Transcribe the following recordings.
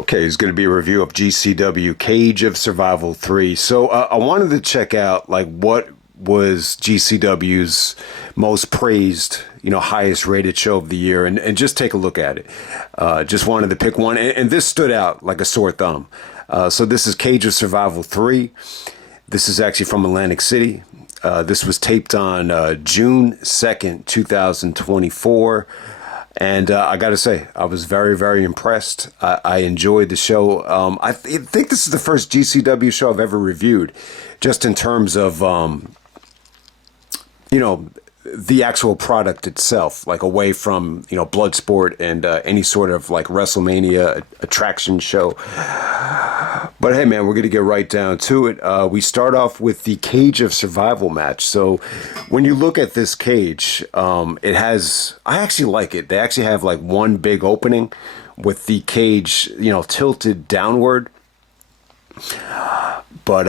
Okay, it's going to be a review of GCW Cage of Survival 3. So I wanted to check out like what was GCW's most praised, highest rated show of the year, and just take a look at it. Just wanted to pick one, and this stood out like a sore thumb. So this is Cage of Survival 3. This is actually from Atlantic City. This was taped on June 2nd, 2024. And I got to say, I was very, very impressed. I enjoyed the show. I think this is the first GCW show I've ever reviewed, just in terms of, the actual product itself, like away from, Bloodsport and any sort of like WrestleMania attraction show. But hey, man, we're going to get right down to it. We start off with the Cage of Survival match. So when you look at this cage, it has, I actually like it. They actually have like one big opening with the cage, tilted downward. But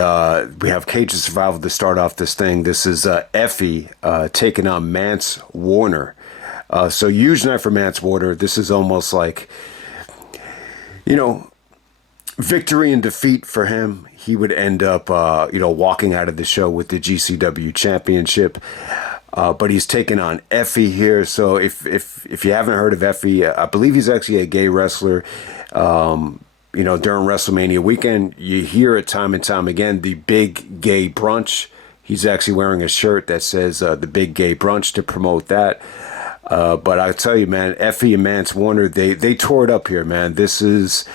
we have Cage of Survival to start off this thing. This is Effy taking on Mance Warner. So huge night for Mance Warner. This is almost like, victory and defeat for him. He would end up, walking out of the show with the GCW championship. But he's taking on Effy here. So if you haven't heard of Effy, I believe he's actually a gay wrestler. During WrestleMania weekend, you hear it time and time again, the big gay brunch. He's actually wearing a shirt that says the big gay brunch to promote that. But I tell you, man, Effy and Mance Warner, they tore it up here, man. This is,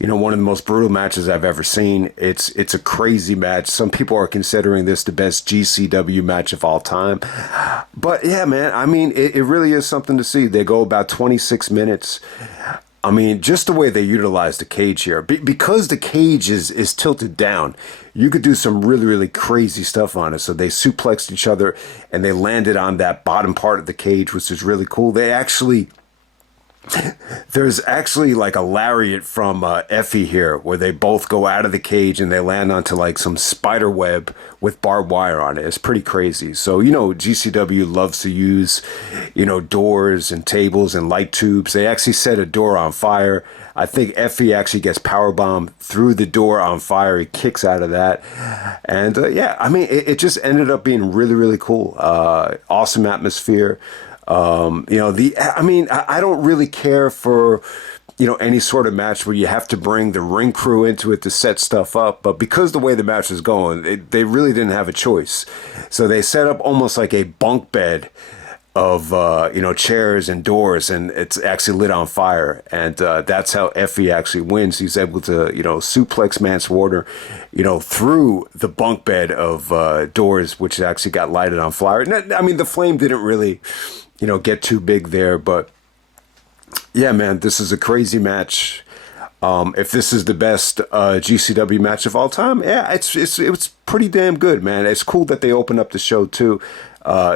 one of the most brutal matches I've ever seen. It's a crazy match. Some people are considering this the best GCW match of all time. But yeah, man, I mean, it really is something to see. They go about 26 minutes. I mean, just the way they utilize the cage here, because the cage is tilted down, you could do some really, really crazy stuff on it. So they suplexed each other and they landed on that bottom part of the cage, which is really cool. There's actually like a lariat from Effy here where they both go out of the cage and they land onto like some spider web with barbed wire on it. It's pretty crazy. So, GCW loves to use, doors and tables and light tubes. They actually set a door on fire. I think Effy actually gets powerbombed through the door on fire. He kicks out of that. And it just ended up being really, really cool. Awesome atmosphere. I don't really care for, any sort of match where you have to bring the ring crew into it to set stuff up. But because the way the match is going, they really didn't have a choice. So they set up almost like a bunk bed of, chairs and doors, and it's actually lit on fire. And that's how Effy actually wins. He's able to, suplex Mance Warner, through the bunk bed of doors, which actually got lighted on fire. I mean, the flame didn't really, get too big there. But yeah, man, this is a crazy match. If this is the best GCW match of all time, yeah, it's pretty damn good, man. It's cool that they open up the show too.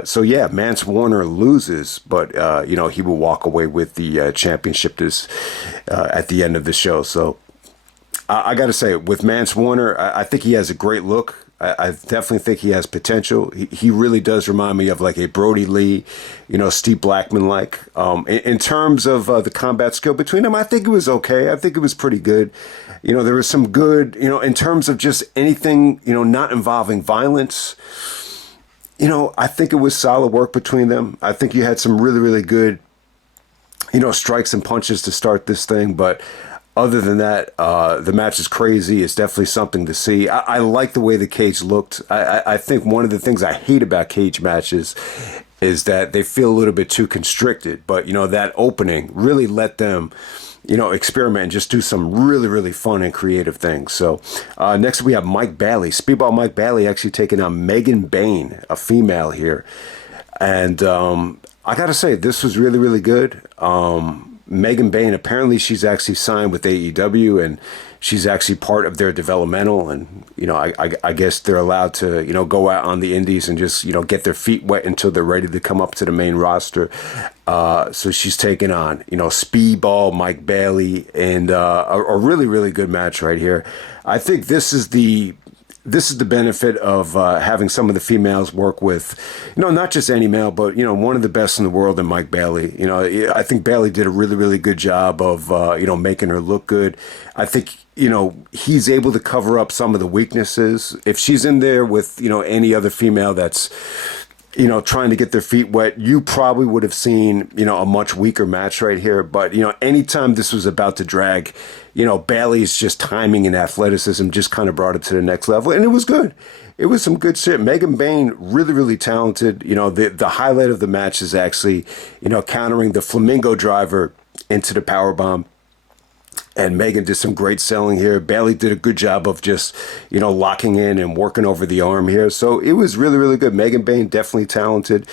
So yeah, Mance Warner loses, but he will walk away with the championship at the end of the show. So I got to say, with Mance Warner, I think he has a great look. I definitely think he has potential. He really does remind me of like a Brody Lee, Steve Blackman like. In terms of the combat skill between them, I think it was okay. I think it was pretty good. There was some good, in terms of just anything, not involving violence. I think it was solid work between them. I think you had some really, really good, strikes and punches to start this thing. But other than that, the match is crazy. It's definitely something to see. I like the way the cage looked. I think one of the things I hate about cage matches is that they feel a little bit too constricted. But, that opening really let them, experiment and just do some really, really fun and creative things. So next we have Mike Bailey. Speedball Mike Bailey actually taking on Megan Bayne, a female here. And I got to say, this was really, really good. Megan Bayne, apparently she's actually signed with AEW and she's actually part of their developmental. And, I guess they're allowed to, go out on the indies and just, get their feet wet until they're ready to come up to the main roster. So she's taking on, Speedball Mike Bailey and a really, really good match right here. I think this is the this is the benefit of having some of the females work with, not just any male, but, one of the best in the world in Mike Bailey. I think Bailey did a really, really good job of, making her look good. I think, he's able to cover up some of the weaknesses. If she's in there with, any other female that's, trying to get their feet wet, you probably would have seen, a much weaker match right here. But, anytime this was about to drag, Bailey's just timing and athleticism just kind of brought it to the next level. And it was good. It was some good shit. Megan Bayne, really, really talented. The highlight of the match is actually, countering the flamingo driver into the powerbomb. And Megan did some great selling here. Bailey did a good job of just, locking in and working over the arm here. So it was really, really good. Megan Bayne, definitely talented.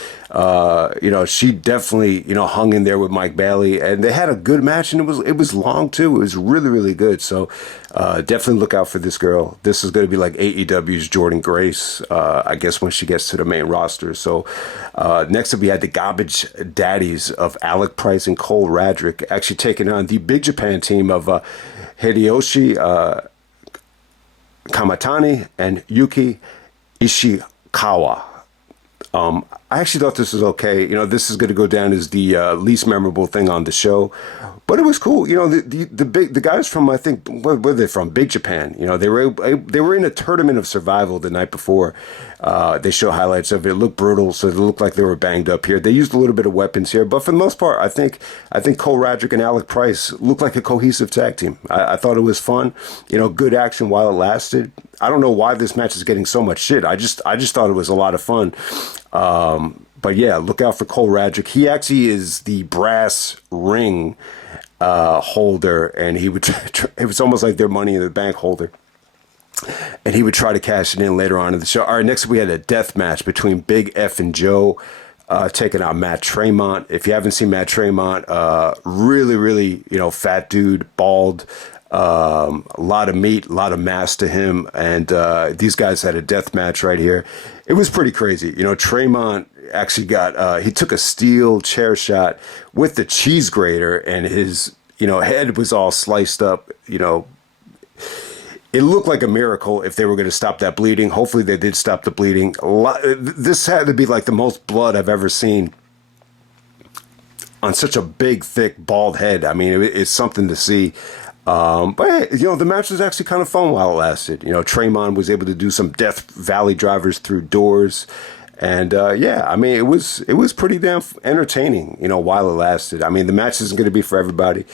She definitely, hung in there with Mike Bailey. And they had a good match, and it was long, too. It was really, really good. So definitely look out for this girl. This is going to be like AEW's Jordan Grace, I guess, when she gets to the main roster. So next up, we had the Gahbage Daddies of Alec Price and Cole Radrick actually taking on the Big Japan team of Hideyoshi, Kamitani, and Yuki Ishikawa. I actually thought this was okay. This is going to go down as the least memorable thing on the show, but it was cool. The guys from, I think, where were they from? Big Japan. They were in a tournament of survival the night before. They show highlights of it. It looked brutal, so it looked like they were banged up here. They used a little bit of weapons here, but for the most part, I think Cole Radrick and Alec Price looked like a cohesive tag team. I thought it was fun. Good action while it lasted. I don't know why this match is getting so much shit. I just thought it was a lot of fun. But yeah, look out for Cole Radrick. He actually is the brass ring holder, and he would. It was almost like their Money in the Bank holder, and he would try to cash it in later on in the show. All right, next we had a death match between Big F and Joe, taking out Matt Tremont. If you haven't seen Matt Tremont, really, really, fat dude, bald. A lot of meat, a lot of mass to him, and these guys had a death match right here. It was pretty crazy. Tremont actually got, he took a steel chair shot with the cheese grater, and his, head was all sliced up. It looked like a miracle if they were going to stop that bleeding. Hopefully they did stop the bleeding. This had to be like the most blood I've ever seen on such a big, thick, bald head. I mean, it's something to see. But the match was actually kind of fun while it lasted. Tremont was able to do some Death Valley drivers through doors, and it was pretty damn entertaining. While it lasted. I mean, the match isn't going to be for everybody,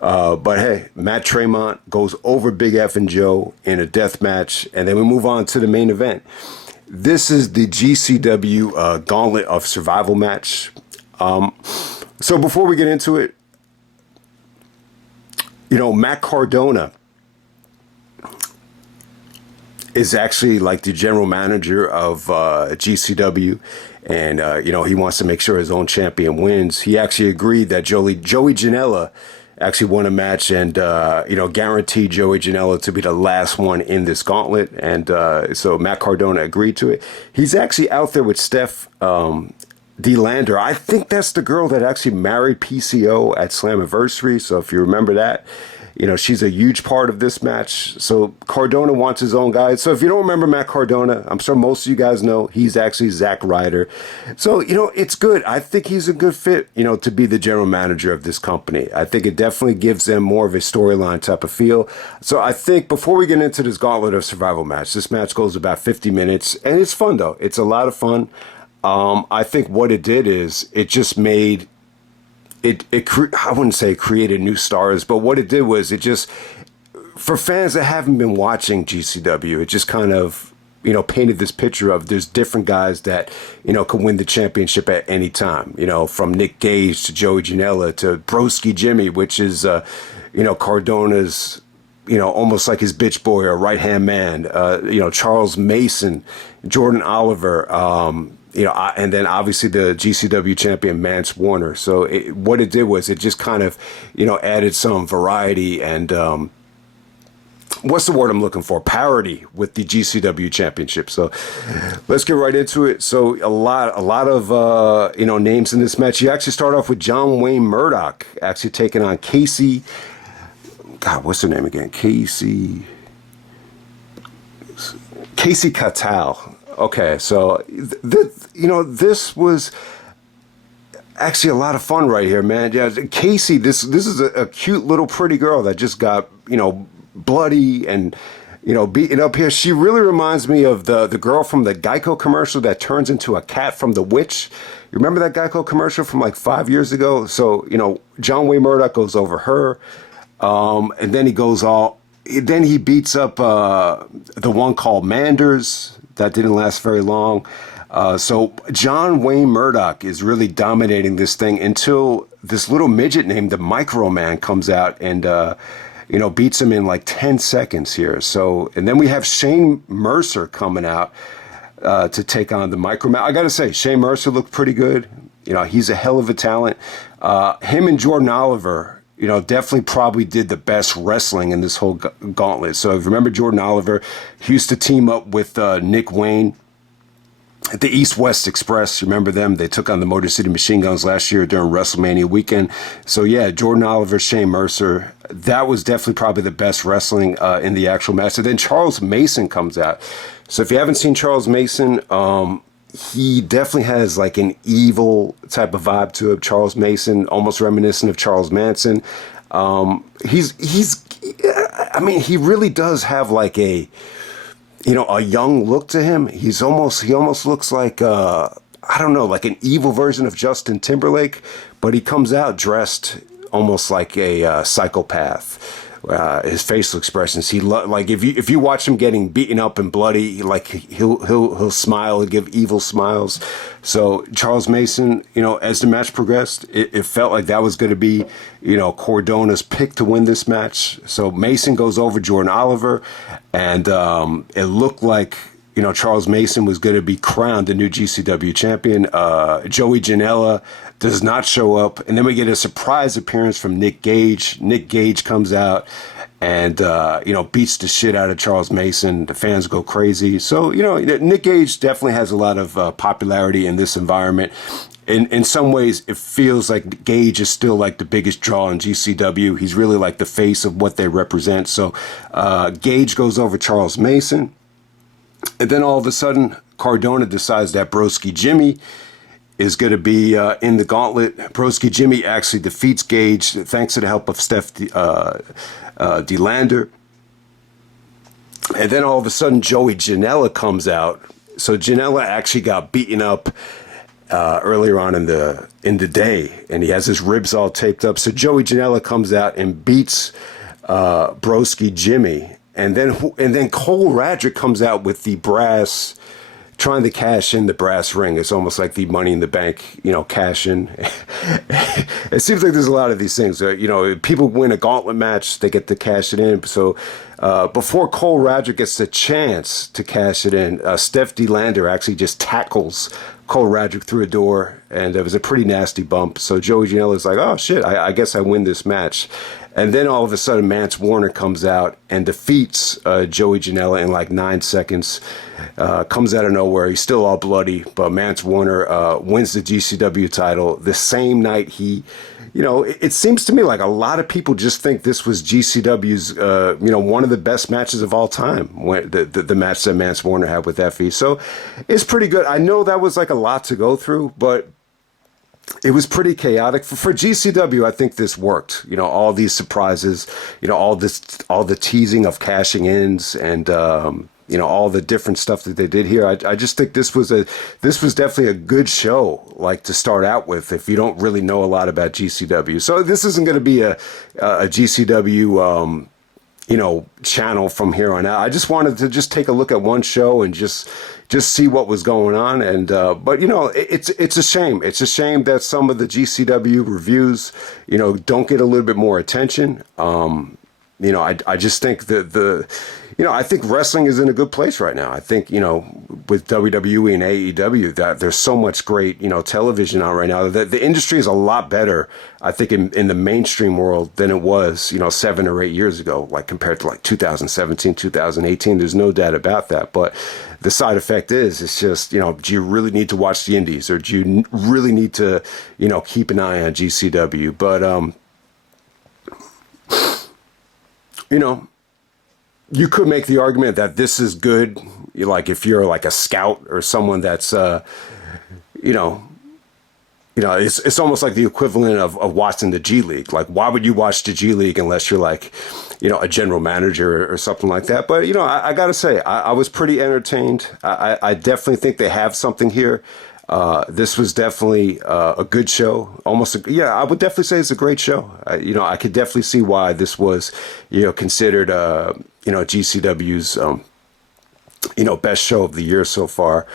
but hey, Matt Tremont goes over Big F and Joe in a death match, and then we move on to the main event. This is the GCW Gauntlet of Survival match. So before we get into it. Matt Cardona is actually like the general manager of GCW, and he wants to make sure his own champion wins. He actually agreed that Joey Janela actually won a match, and guaranteed Joey Janela to be the last one in this gauntlet, and so Matt Cardona agreed to it. He's actually out there with Steph DeLander. I think that's the girl that actually married PCO at Slammiversary. So if you remember that, she's a huge part of this match. So Cardona wants his own guy. So if you don't remember Matt Cardona, I'm sure most of you guys know he's actually Zack Ryder. So, it's good. I think he's a good fit, to be the general manager of this company. I think it definitely gives them more of a storyline type of feel. So I think before we get into this Gauntlet of Survival match, this match goes about 50 minutes, and it's fun though. It's a lot of fun. I think what it did is it just made I wouldn't say it created new stars, but what it did was it just, for fans that haven't been watching GCW, it just kind of, painted this picture of there's different guys that, can win the championship at any time, from Nick Gage to Joey Janela to Broski Jimmy, which is, Cardona's, almost like his bitch boy or right-hand man, Charles Mason, Jordan Oliver, and then obviously the GCW champion Mance Warner. So what it did was it just kind of, added some variety and what's the word I'm looking for? Parity with the GCW championship. So let's get right into it. So a lot of names in this match. You actually start off with John Wayne Murdoch actually taking on Kasey. God, what's her name again? Kasey Kasey Catal. Okay, so this was actually a lot of fun right here, man. Yeah, Kasey, this is a cute little pretty girl that just got bloody and beaten up here. She really reminds me of the girl from the Geico commercial that turns into a cat from The Witch. You remember that Geico commercial from like 5 years ago? So John Wayne Murdoch goes over her, and then he beats up the one called Manders. That didn't last very long. So John Wayne Murdoch is really dominating this thing until this little midget named the Microman comes out and, beats him in like 10 seconds here. So, and then we have Shane Mercer coming out to take on the Microman. I got to say, Shane Mercer looked pretty good. He's a hell of a talent. Him and Jordan Oliver, definitely probably did the best wrestling in this whole gauntlet. So if you remember Jordan Oliver, he used to team up with Nick Wayne at the East-West Express. Remember them? They took on the Motor City Machine Guns last year during WrestleMania weekend. So yeah, Jordan Oliver, Shane Mercer, that was definitely probably the best wrestling in the actual match. And then Charles Mason comes out. So if you haven't seen Charles Mason, he definitely has like an evil type of vibe to him. Charles Mason, almost reminiscent of Charles Manson. He really does have like a young look to him. He almost looks like, like an evil version of Justin Timberlake, but he comes out dressed almost like a psychopath. His facial expressions, if you watch him getting beaten up and bloody, like he'll smile and give evil smiles. So Charles Mason, as the match progressed, it felt like that was going to be, Cordona's pick to win this match. So Mason goes over Jordan Oliver, and it looked like Charles Mason was going to be crowned the new GCW champion. Joey Janela does not show up. And then we get a surprise appearance from Nick Gage. Nick Gage comes out and, beats the shit out of Charles Mason. The fans go crazy. So, Nick Gage definitely has a lot of popularity in this environment. In some ways, it feels like Gage is still like the biggest draw in GCW. He's really like the face of what they represent. So Gage goes over Charles Mason. And then all of a sudden, Cardona decides that Broski Jimmy is going to be in the gauntlet. Broski Jimmy actually defeats Gage thanks to the help of Steph DeLander. And then all of a sudden, Joey Janela comes out. So Janela actually got beaten up earlier on in the day, and he has his ribs all taped up. So Joey Janela comes out and beats Broski Jimmy. And then Cole Radrick comes out with the brass, trying to cash in the brass ring. It's almost like the Money in the Bank, cash in. It seems like there's a lot of these things. People win a gauntlet match, they get to cash it in. So before Cole Radrick gets the chance to cash it in, Steph DeLander actually just tackles Cole Radrick through a door, and it was a pretty nasty bump. So Joey Janela is like, oh shit, I guess I win this match. And then all of a sudden, Mance Warner comes out and defeats Joey Janela in like 9 seconds. Comes out of nowhere. He's still all bloody, but Mance Warner wins the GCW title the same night he. It seems to me like a lot of people just think this was GCW's, one of the best matches of all time. When the match that Mance Warner had with Effy. So it's pretty good. I know that was like a lot to go through, but it was pretty chaotic for GCW. I think this worked. All these surprises. All the teasing of cashing ins and all the different stuff that they did here. I just think this was definitely a good show, like to start out with if you don't really know a lot about GCW. So this isn't going to be a GCW channel from here on out. I just wanted to just take a look at one show and just see what was going on. And but it's a shame. It's a shame that some of the GCW reviews don't get a little bit more attention. I just think that I think wrestling is in a good place right now. I think, with WWE and AEW, that there's so much great, television on right now. The industry is a lot better, I think, in the mainstream world than it was, 7 or 8 years ago, like compared to like 2017, 2018. There's no doubt about that. But the side effect is, it's just, do you really need to watch the indies, or do you really need to, keep an eye on GCW? But, you could make the argument that this is good. Like if you're like a scout or someone that's, you know, it's almost like the equivalent of watching the G League. Like, why would you watch the G League unless you're like, a general manager or something like that? But, I got to say, I was pretty entertained. I definitely think they have something here. This was definitely a good show. I would definitely say it's a great show. I could definitely see why this was, considered, GCW's, best show of the year so far.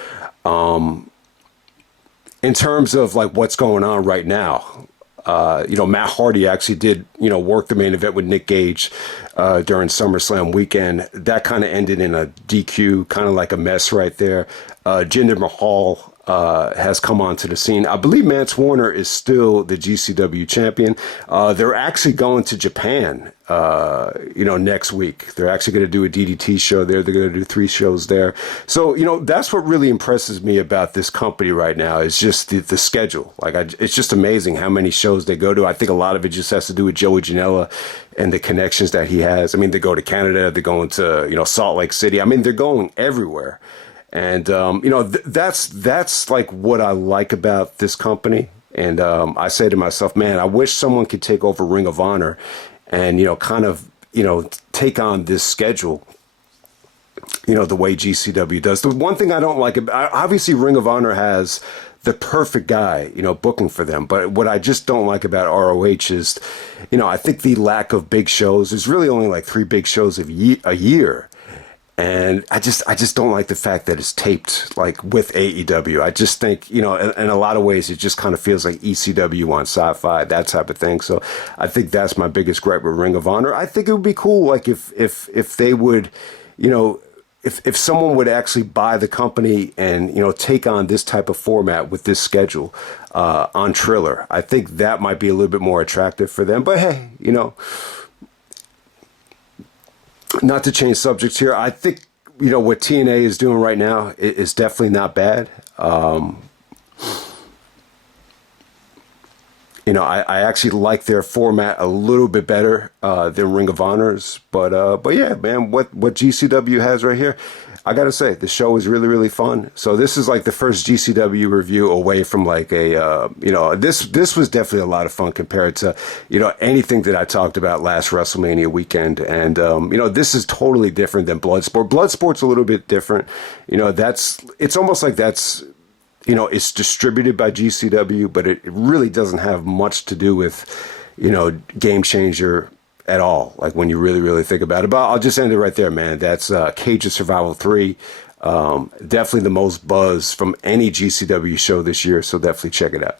In terms of like what's going on right now, Matt Hardy actually did, work the main event with Nick Gage during SummerSlam weekend. That kind of ended in a DQ, kind of like a mess right there. Jinder Mahal has come onto the scene. I believe Mance Warner is still the GCW champion. They're actually going to Japan, next week. They're actually going to do a DDT show there. They're going to do 3 shows there. So, that's what really impresses me about this company right now is just the schedule. Like, it's just amazing how many shows they go to. I think a lot of it just has to do with Joey Janela and the connections that he has. I mean, they go to Canada, they're going to, Salt Lake City. I mean, they're going everywhere. And, that's like what I like about this company. And I say to myself, man, I wish someone could take over Ring of Honor and, take on this schedule, the way GCW does. The one thing I don't like about, obviously Ring of Honor has the perfect guy, booking for them. But what I just don't like about ROH is, I think the lack of big shows. There's really only like 3 big shows a year. And I just don't like the fact that it's taped like with AEW. I just think, in a lot of ways, it just kind of feels like ECW on Sci-Fi, that type of thing. So I think that's my biggest gripe with Ring of Honor. I think it would be cool, like if they would, if someone would actually buy the company and, take on this type of format with this schedule on Triller. I think that might be a little bit more attractive for them. But hey, not to change subjects here, I think, what TNA is doing right now is definitely not bad. I actually like their format a little bit better than Ring of Honor's. But yeah, man, what GCW has right here, I got to say, the show is really, really fun. So this is like the first GCW review away from like a, this was definitely a lot of fun compared to, anything that I talked about last WrestleMania weekend. And, this is totally different than Bloodsport. Bloodsport's a little bit different. It's almost like that's, it's distributed by GCW, but it really doesn't have much to do with, Game Changer at all, like when you really, really think about it. But I'll just end it right there, man. That's Cage of Survival 3. Definitely the most buzz from any GCW show this year, so definitely check it out.